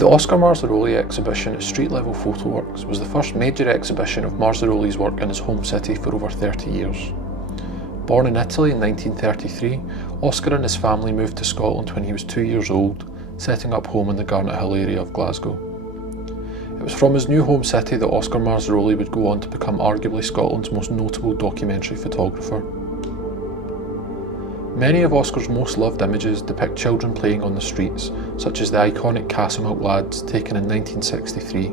The Oscar Marzaroli exhibition at Street Level Photoworks was the first major exhibition of Marzaroli's work in his home city for over 30 years. Born in Italy in 1933, Oscar and his family moved to Scotland when he was 2 years old, setting up home in the Garnet Hill area of Glasgow. It was from his new home city that Oscar Marzaroli would go on to become arguably Scotland's most notable documentary photographer. Many of Oscar's most loved images depict children playing on the streets, such as the iconic Castlemilk Lads taken in 1963,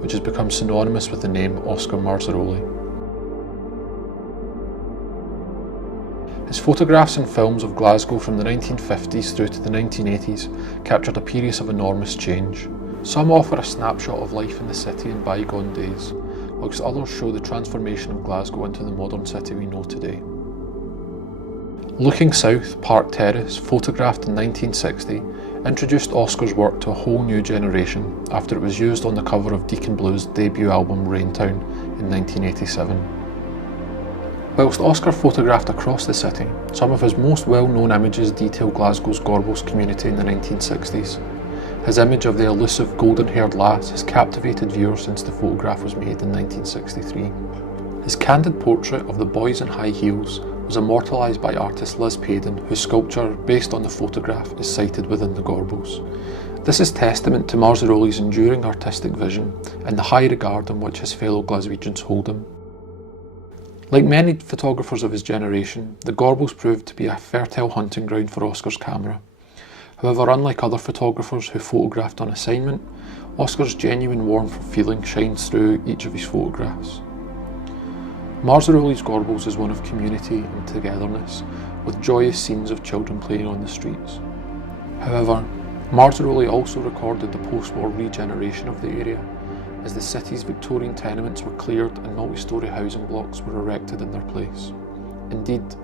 which has become synonymous with the name Oscar Marzaroli. His photographs and films of Glasgow from the 1950s through to the 1980s captured a period of enormous change. Some offer a snapshot of life in the city in bygone days, whilst others show the transformation of Glasgow into the modern city we know today. Looking South, Park Terrace, photographed in 1960, introduced Oscar's work to a whole new generation after it was used on the cover of Deacon Blue's debut album Raintown in 1987. Whilst Oscar photographed across the city, some of his most well-known images detail Glasgow's Gorbals community in the 1960s. His image of the elusive golden-haired lass has captivated viewers since the photograph was made in 1963. His candid portrait of the boys in high heels was immortalised by artist Liz Payden, whose sculpture, based on the photograph, is sited within the Gorbals. This is testament to Marzaroli's enduring artistic vision and the high regard in which his fellow Glaswegians hold him. Like many photographers of his generation, the Gorbals proved to be a fertile hunting ground for Oscar's camera. However, unlike other photographers who photographed on assignment, Oscar's genuine warmth of feeling shines through each of his photographs. Marzaroli's Gorbals is one of community and togetherness, with joyous scenes of children playing on the streets. However, Marzaroli also recorded the post-war regeneration of the area, as the city's Victorian tenements were cleared and multi-storey housing blocks were erected in their place. Indeed,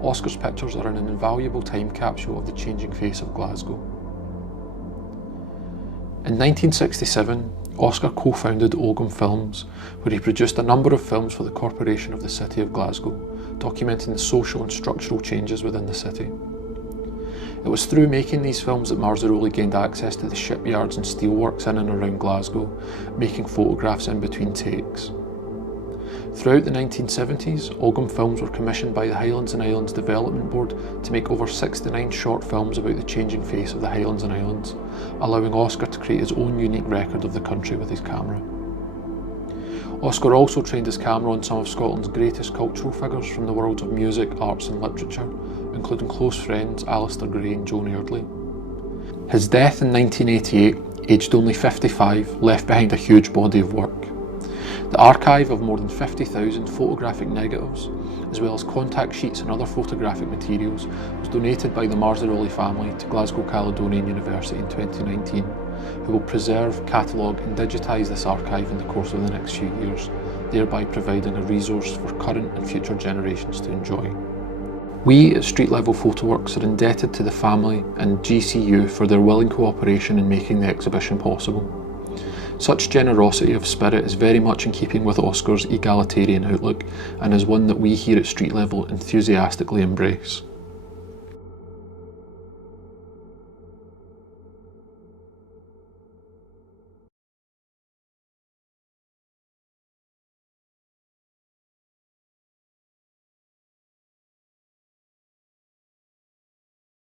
Oscar's pictures are an invaluable time capsule of the changing face of Glasgow. In 1967, Oscar co-founded Ogham Films, where he produced a number of films for the Corporation of the City of Glasgow, documenting the social and structural changes within the city. It was through making these films that Marzaroli gained access to the shipyards and steelworks in and around Glasgow, making photographs in between takes. Throughout the 1970s, Ogham Films were commissioned by the Highlands and Islands Development Board to make over 69 short films about the changing face of the Highlands and Islands, allowing Oscar to create his own unique record of the country with his camera. Oscar also trained his camera on some of Scotland's greatest cultural figures from the worlds of music, arts and literature, including close friends Alistair Gray and Joan Eardley. His death in 1988, aged only 55, left behind a huge body of work. The archive of more than 50,000 photographic negatives, as well as contact sheets and other photographic materials, was donated by the Marzaroli family to Glasgow Caledonian University in 2019, who will preserve, catalogue and digitise this archive in the course of the next few years, thereby providing a resource for current and future generations to enjoy. We at Street Level Photoworks are indebted to the family and GCU for their willing cooperation in making the exhibition possible. Such generosity of spirit is very much in keeping with Oscar's egalitarian outlook and is one that we here at Street Level enthusiastically embrace.